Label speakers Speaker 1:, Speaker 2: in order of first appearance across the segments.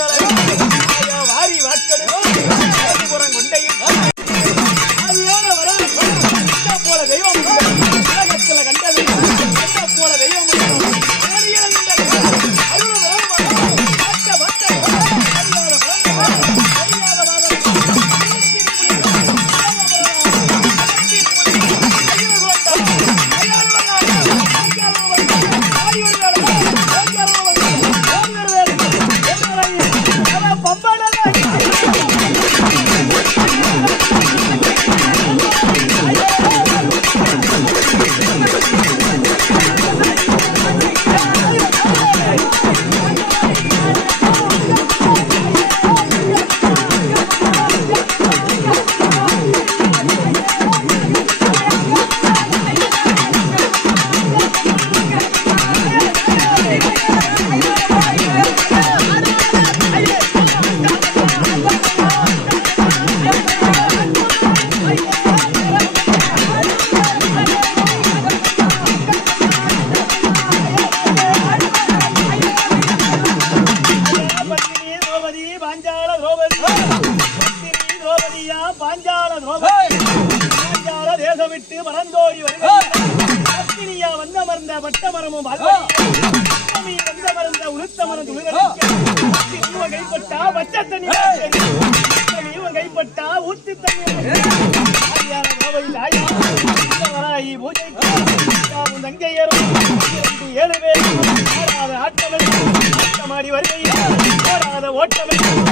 Speaker 1: la ஏழு பேர் ஆட்டமில்லை ஆட்டமாடி வருகையில் ஓடாத
Speaker 2: ஓட்டமில்லை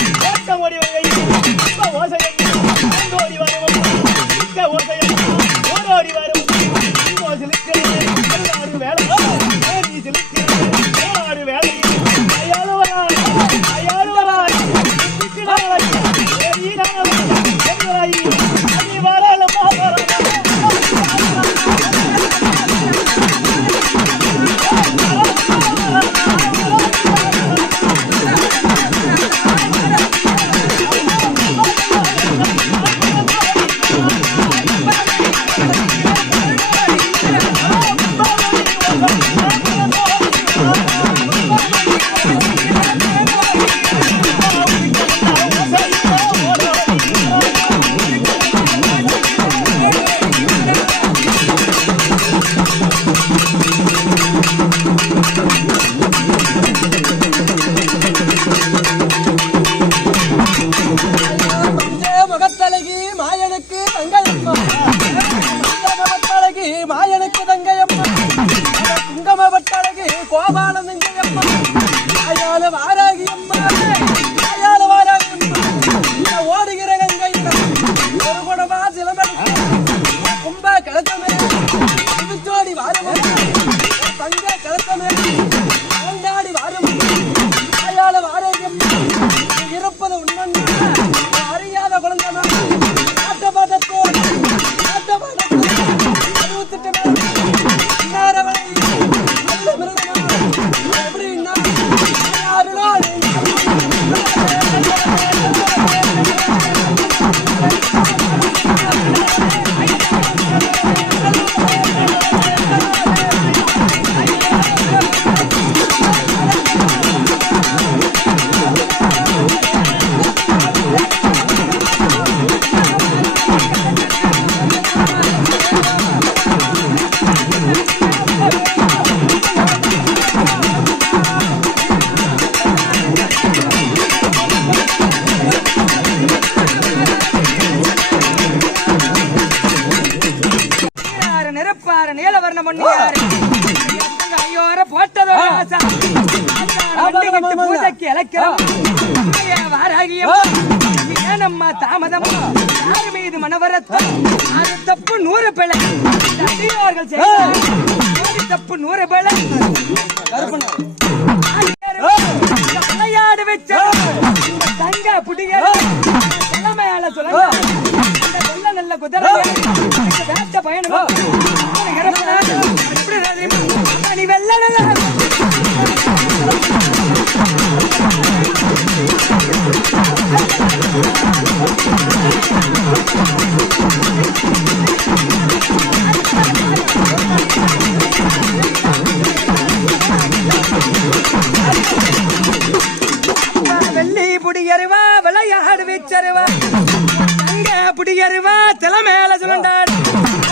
Speaker 2: ஐயால வார ஏனம்மா தாமதம் யாரு மீது மனவரத்தம்? அது தப்பு நூறு பிழை. அடியார்கள் செய்ய தப்பு நூறு பிழை. விளையாடு வச்ச தங்க புடிய தலைமையால சொல்ல நல்ல குதிரை பயணம்? புடியருவா விளையாடு
Speaker 1: வச்சருவா. அங்க புடியருவா தலை மேல சுண்டாடு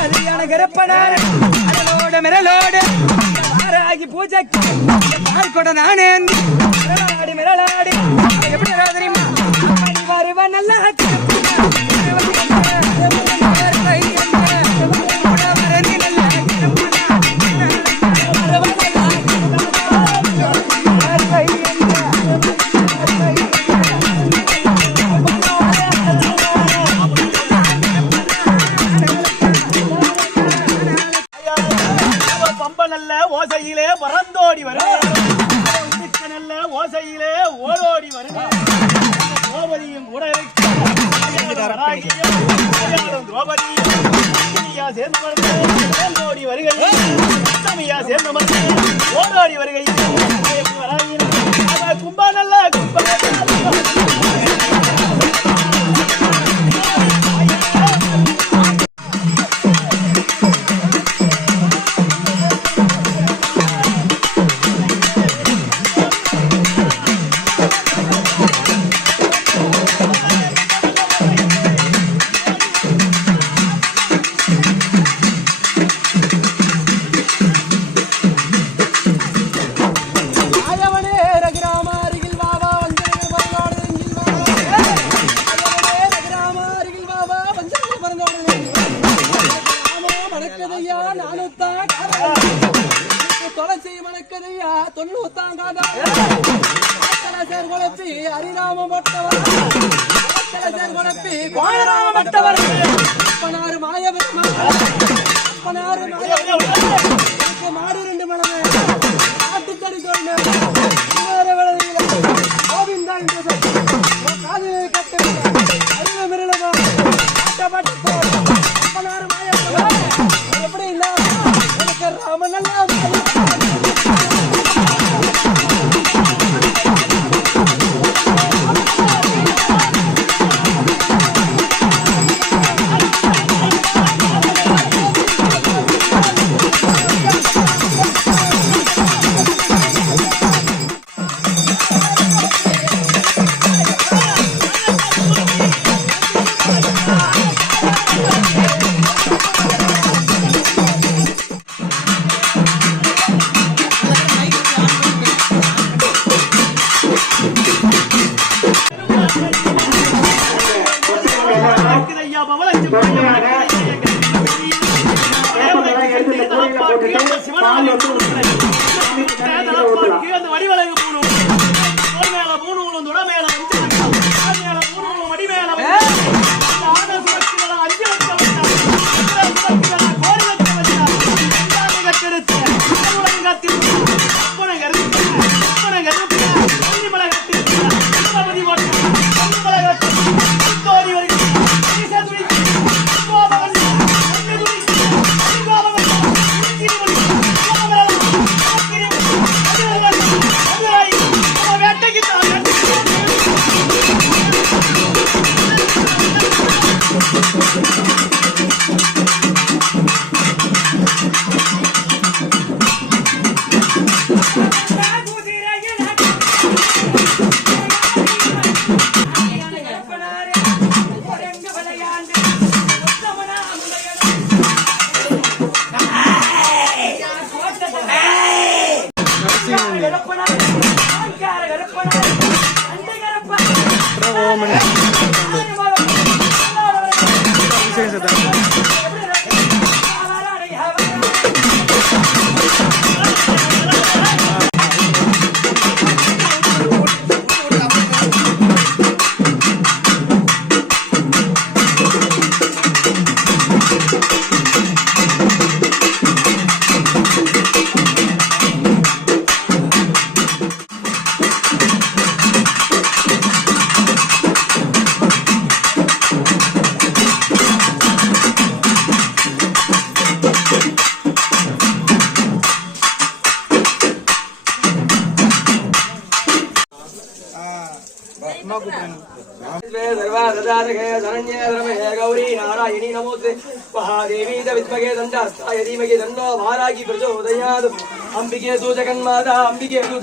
Speaker 1: அது எனக்கு இருப்பனாரு அதனோட மிரலோடு ஆராகி பூஜைக்கு நானே எப்படி ராதிரி நல்லா
Speaker 3: ദേവീത വിദ്മകേ ദണ്ഡാസ്ഥായ ധീമകേ ദണ്ഡോ മാരാകി പ്രചോദയാത് അംബികേ സൂ
Speaker 4: അംബികേ സൂ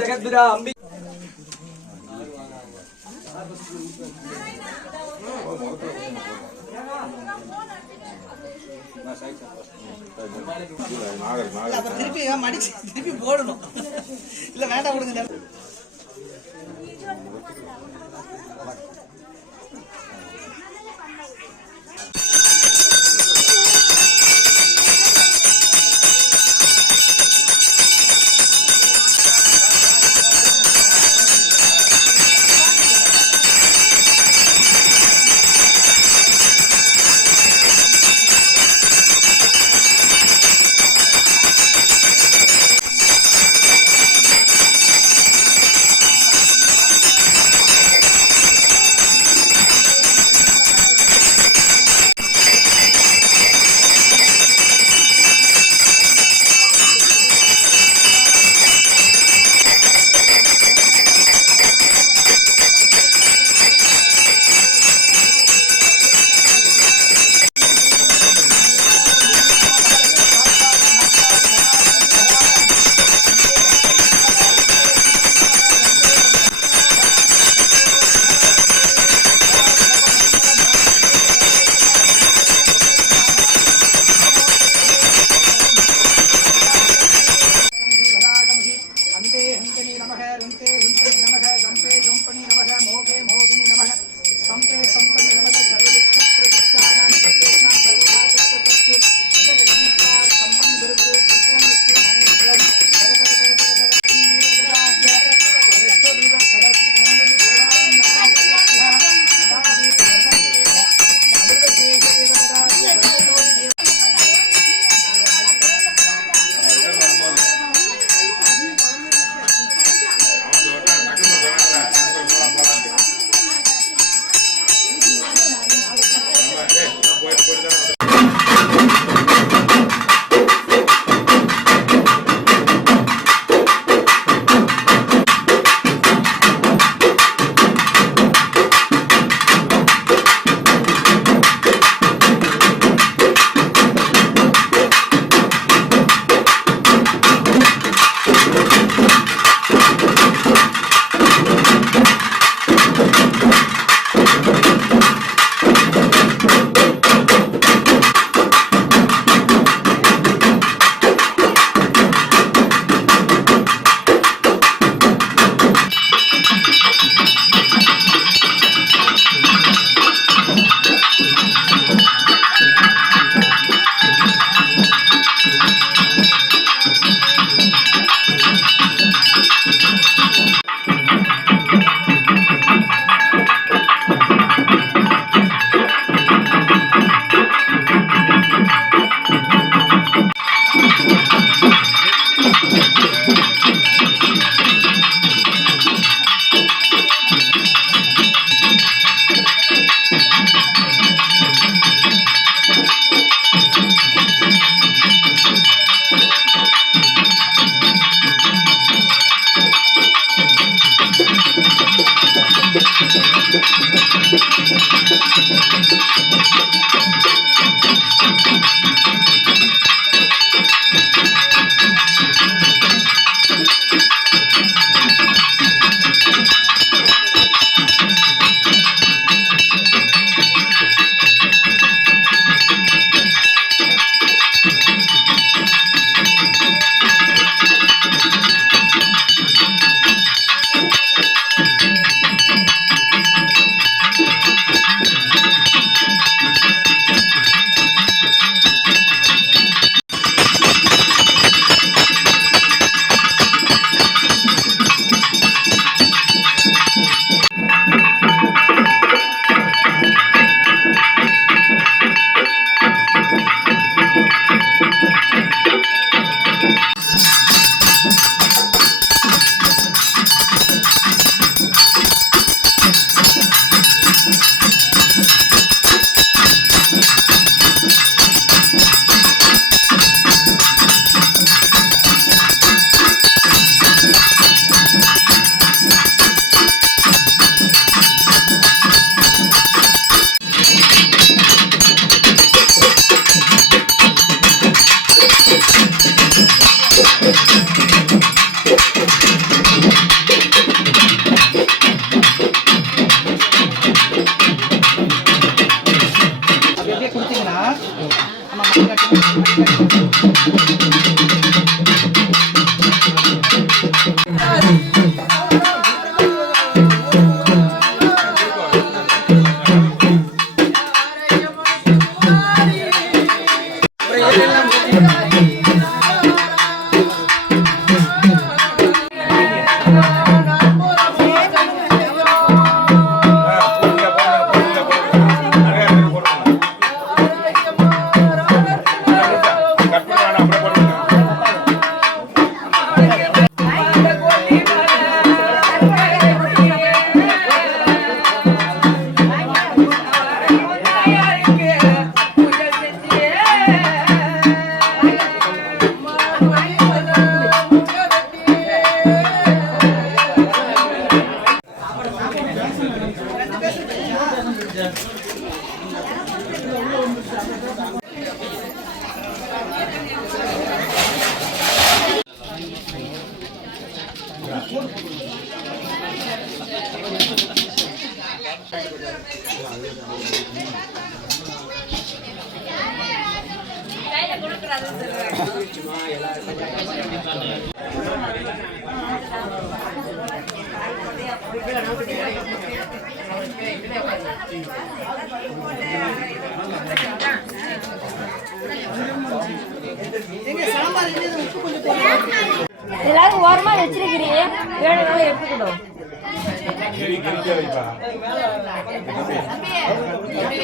Speaker 4: திருப்பி மடிச்சு திருப்பி போடணும் இல்ல வேண்டாம் கொடுங்க
Speaker 5: எல்லாரும் ஓரமா வச்சிருக்கிறீங்க. வேணும்னாலும் எடுத்துக்கிட்டோம்
Speaker 6: இப்ப எப்படி